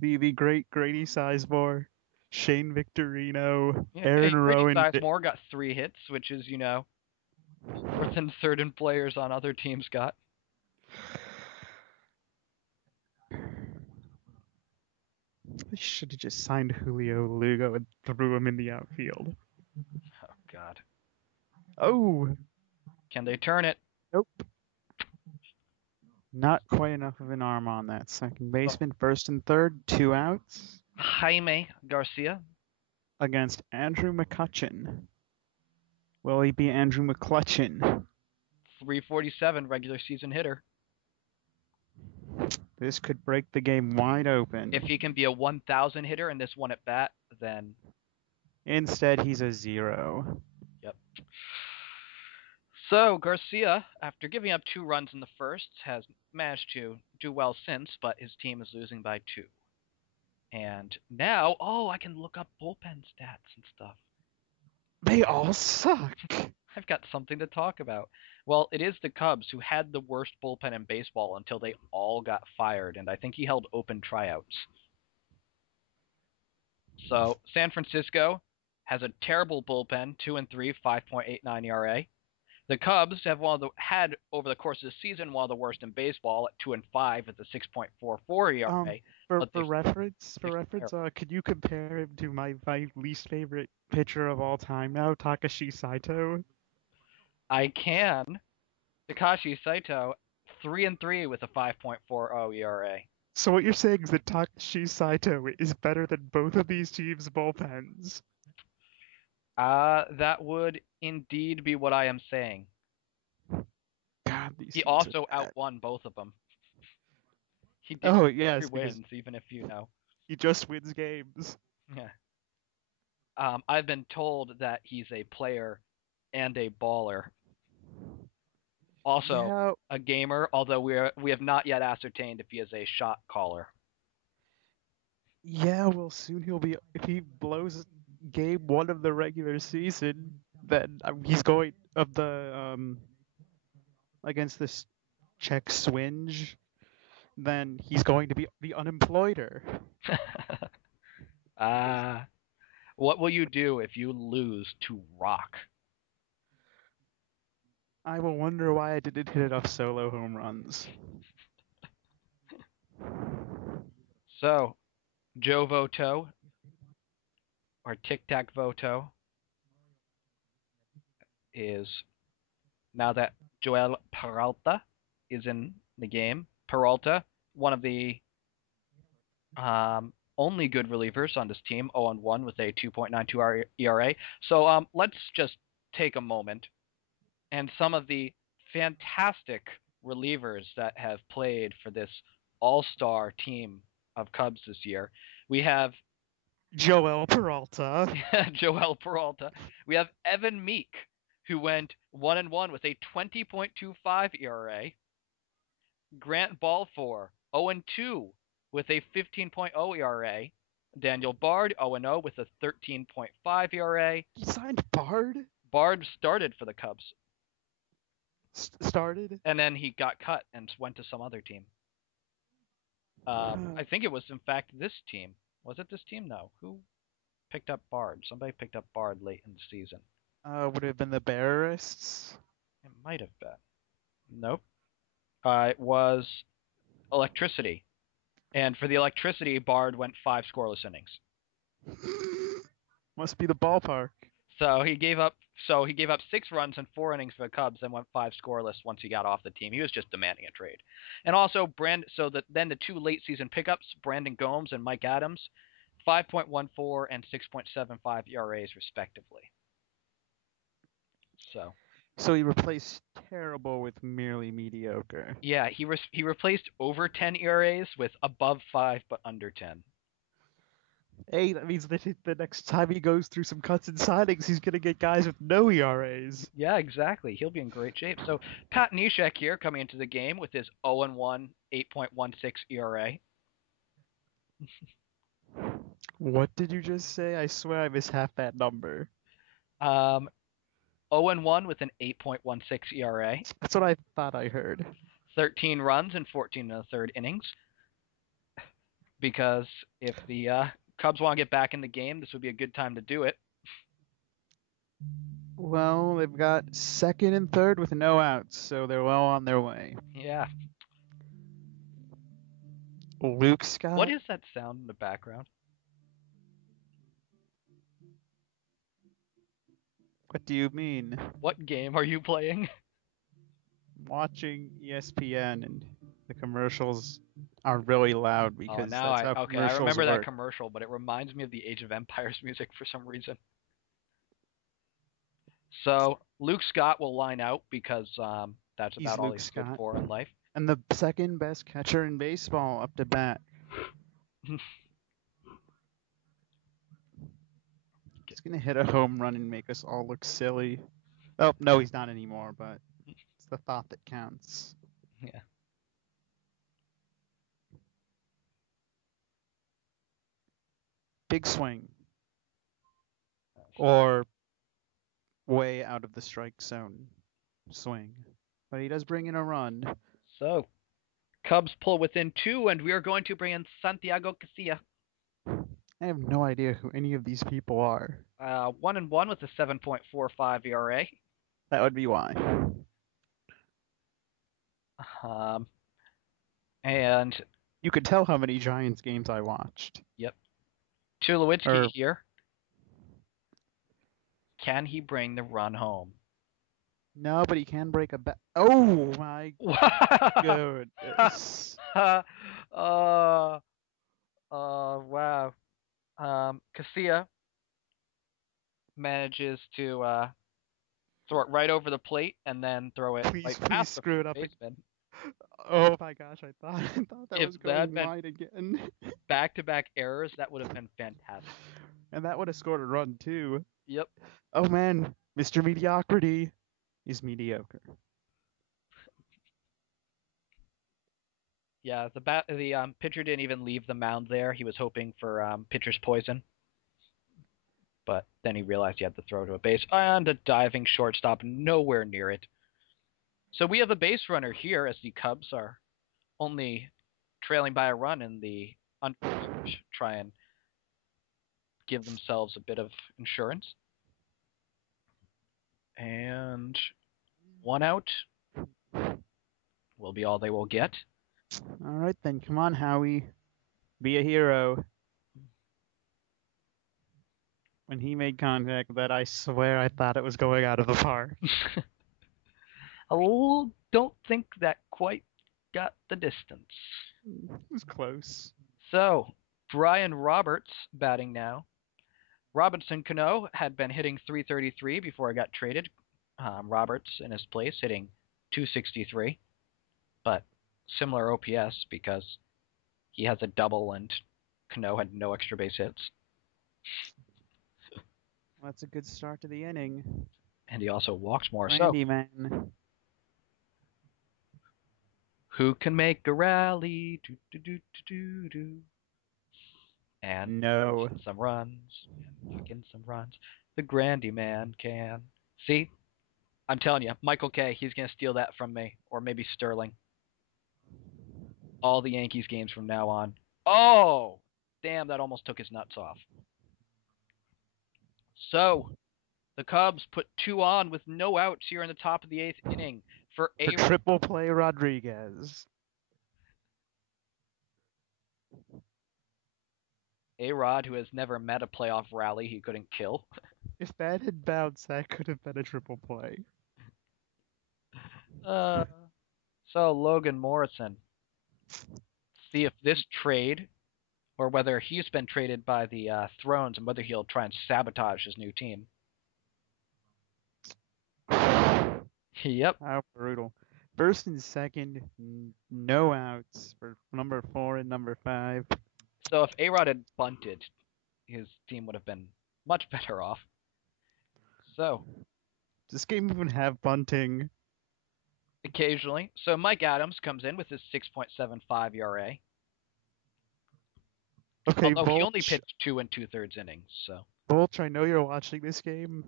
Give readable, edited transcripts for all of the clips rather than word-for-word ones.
The great Grady Sizemore, Shane Victorino, Yeah, Aaron hey, Grady Rowan. Sizemore got 3 hits, which is, more than certain players on other teams got. They should have just signed Julio Lugo and threw him in the outfield. Oh, God. Oh, Can they turn it? nope. Not quite enough of an arm on that second So, baseman. First and third, 2 outs Jaime Garcia. against Andrew McCutcheon. Will he be Andrew McClutcheon? 347 regular season hitter. This could break the game wide If open. he can be a 1,000 hitter in this one at bat, then Instead, he's a 0. yep. So Garcia, after giving up 2 runs in the first, has managed to do well since, but his team is losing by 2. And now, I can look up bullpen stats and stuff. They all suck. I've got something to talk about. Well, it is the Cubs who had the worst bullpen in baseball until they all got fired, and I think he held open tryouts. So San Francisco has a terrible bullpen, 2-3, 5.89 ERA. The Cubs have had over the course of the season one of the worst in baseball at 2-5 at the 6.44 Um, ERA, for but for reference, they've could you compare him to my least favorite pitcher of all time now, Takashi Saito? I can. Takashi Saito 3-3 with a 5.40 ERA. So what you're saying is that Takashi Saito is better than both of these teams' bullpens? That would indeed be what I am saying. God, these He teams are also bad. outwon both of them. He Oh didn't yes, three because wins, even if he just wins games. Yeah. I've been told that he's a player and a baller, also Yeah, a gamer. Although we have not yet ascertained if he is a shot caller. yeah. Well, soon he'll be. If he blows game one of the regular season, then he's going of the against this Czech Swinge. Then he's going to be the unemployeder. uh, what will you do if you lose to Rock? I will wonder why I didn't hit enough solo home runs. So Joe Voto or Tic Tac Voto is now that Joel Peralta is in the game. Peralta, one of the only good relievers on this team, 0-1 with a 2.92 ERA. So let's just take a moment and some of the fantastic relievers that have played for this all-star team of Cubs this year. We have Joel Peralta. Joel Peralta. We have Evan Meek, who went 1-1 with a 20.25 ERA. Grant Balfour, 0-2 with a 15.0 ERA. Daniel Bard, 0-0 with a 13.5 ERA. He signed Bard. Bard started for the Cubs, Started. and then he got cut and went to some other team. I think it was, in fact, this team. Was it this team? No. Who picked up Bard? Somebody picked up Bard late in the season. Would have been the Barrists. It might have been. Nope. It was Electricity. And for the Electricity, Bard went 5 scoreless innings. Must be the ballpark. So he gave up. So he gave up 6 runs in 4 innings for the Cubs, then went 5 scoreless once he got off the team. He was just demanding a trade. And also then the 2 late season pickups, Brandon Gomes and Mike Adams, 5.14 and 6.75 ERAs respectively. So So he replaced terrible with merely mediocre. yeah, he replaced over 10 ERAs with above 5 but under 10. Hey, that means that the next time he goes through some cuts and signings, he's gonna get guys with no ERAs. Yeah, exactly. He'll be in great shape. So Pat Neshek here coming into the game with his 0-1, 8.16 ERA. What did you just say? I swear I missed half that number. Um, 0-1 with an 8.16 ERA. That's what I thought I heard. 13 runs in 14 and a third innings. because if the Cubs want to get back in the game, this would be a good time to do it. Well, they've got second and third with no outs, so they're well on their way. Yeah. Luke What Scott? is that sound in the background? What do you mean? What game are you playing? Watching ESPN and the commercials are really loud Oh, because now that's how I commercials remember that work. commercial, but it reminds me of the Age of Empires music for some reason. So Luke Scott will line out because that's He's about all Luke he's good Scott. for in life. And the second best catcher in baseball up to bat. He's going to hit a home run and make us all look silly. Oh, no, he's not anymore, but it's the thought that counts. Yeah. Big swing. Or way out of the strike zone swing. But he does bring in a run. So Cubs pull within 2, and we are going to bring in Santiago Casilla. I have no idea who any of these people are. 1-1 with a 7.45 ERA. That would be why. And You could tell how many Giants games I watched. yep, Tulowitzki Or here. Can he bring the run home? no, but he can break a bat. Oh my goodness. Wow. Casilla manages to throw it right over the plate and then throw it Please, right please past the screw first it up. baseman. Oh my gosh, I thought that If was that had going been wide again. back-to-back errors, that would have been fantastic. And that would have scored a run too. Yep. Oh man, Mr. Mediocrity is mediocre. Yeah, the pitcher didn't even leave the mound there. He was hoping for pitcher's poison. But then he realized he had to throw to a base, and a diving shortstop nowhere near it. So we have a base runner here as the Cubs are only trailing by a run in the unders, try and give themselves a bit of insurance. And 1 out will be all they will get. All right then, come on, Howie. Be a hero. When he made contact with that, I swear I thought it was going out of the park. I don't think that quite got the distance. It was close. So, Brian Roberts batting now. Robinson Cano had been hitting 333 before I got traded. Roberts in his place hitting 263, but similar OPS because he has a double and Cano had no extra base hits. Well, that's a good start to the inning. And he also walks more. Randy, So, man. who can make a rally? Do, do, do, do, do, do. And No. some runs, and knock in some runs. The Grandy man can. See, I'm telling you, Michael K. He's gonna steal that from me, or maybe Sterling. All the Yankees games from now on. Oh, damn! That almost took his nuts off. So, the Cubs put 2 on with no outs here in the top of the 8th inning for For triple play Rodriguez. A-Rod, who has never met a playoff rally he couldn't kill. If that had bounced, that could have been a triple play. So Logan Morrison. See if this trade, or whether he's been traded by the Thrones, and whether he'll try and sabotage his new team. Yep. How brutal. First and second, no outs for number 4 and number 5. So if A-Rod had bunted, his team would have been much better off. So Does this game even have bunting? occasionally. So Mike Adams comes in with his 6.75 ERA. Okay, Although he only Volch, pitched 2 2/3 innings, so. Volch, I know you're watching this game.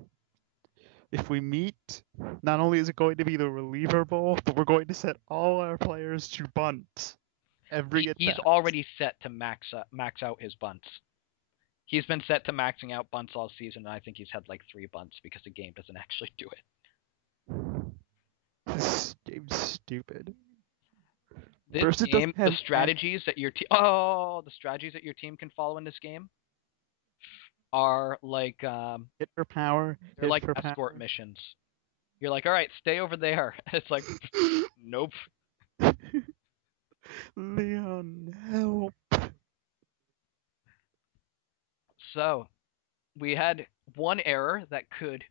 If we meet, not only is it going to be the reliever bowl, but we're going to set all our players to bunt. every He's at-bat. already set to max out his bunts. He's been set to maxing out bunts all season, and I think he's had like 3 bunts because the game doesn't actually do it. This game's stupid. This First, it game, doesn't have the strategies that your team can follow in this game are like hit for power, they're hit like for escort power. missions. You're like, all right, stay over there. It's like, nope. Leon, help. So we had one error that could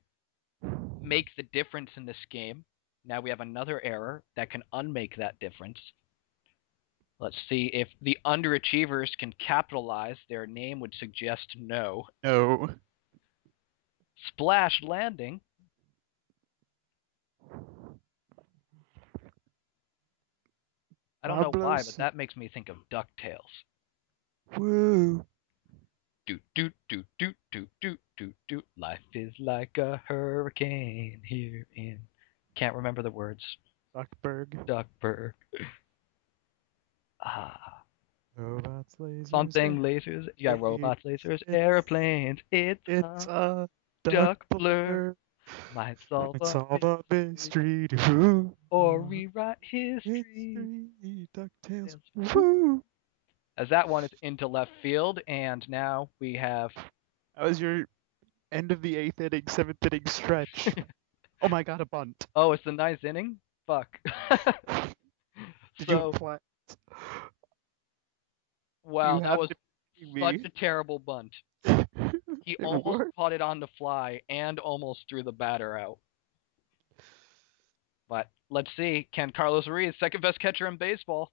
make the difference in this game. Now we have another error that can unmake that difference. Let's see if the underachievers can capitalize. Their name would suggest no. No. Splash landing. I don't know why, but that makes me think of DuckTales. Woo. Doot doot doot doot doot doot doot doot. Life is like a hurricane here in. Can't remember the words. Duckburg. Duckburg. Ah. Robots, lasers. Something lasers. Yeah, robots, lasers, airplanes. It's a duck duck blur. Might solve It's a all a mystery. Woo. or rewrite history. History. DuckTales. Woo. As that one is into left field, and now we have. That was your end of the 8th inning, 7th inning stretch. Oh my god, a bunt. Oh, it's the 9th inning? Fuck. Did So, you play? wow, You that have was to beat such me. a terrible bunt. He It almost worked. caught it on the fly and almost threw the batter out. But let's see. Can Carlos Ruiz, second best catcher in baseball,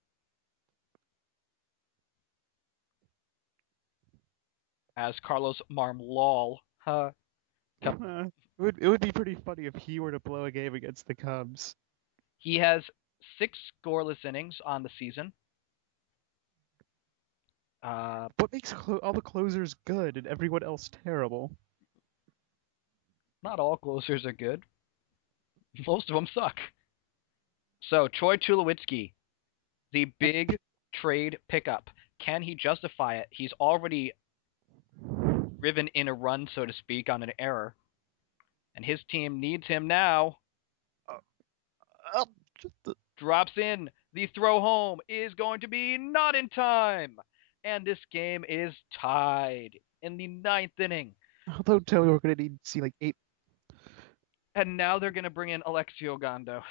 as Carlos Marmol, It would be pretty funny if he were to blow a game against the Cubs. he has 6 scoreless innings on the season. What makes all the closers good and everyone else terrible? Not all closers are good. Most of them suck. So Troy Tulowitzki, the big trade pickup. Can he justify it? He's already driven in a run, so to speak, on an error. And his team needs him now. Drops in. The throw home is going to be not in time. And this game is tied in the 9th inning. Don't tell me we're going to need to see like 8. And now they're going to bring in Alexio Gando.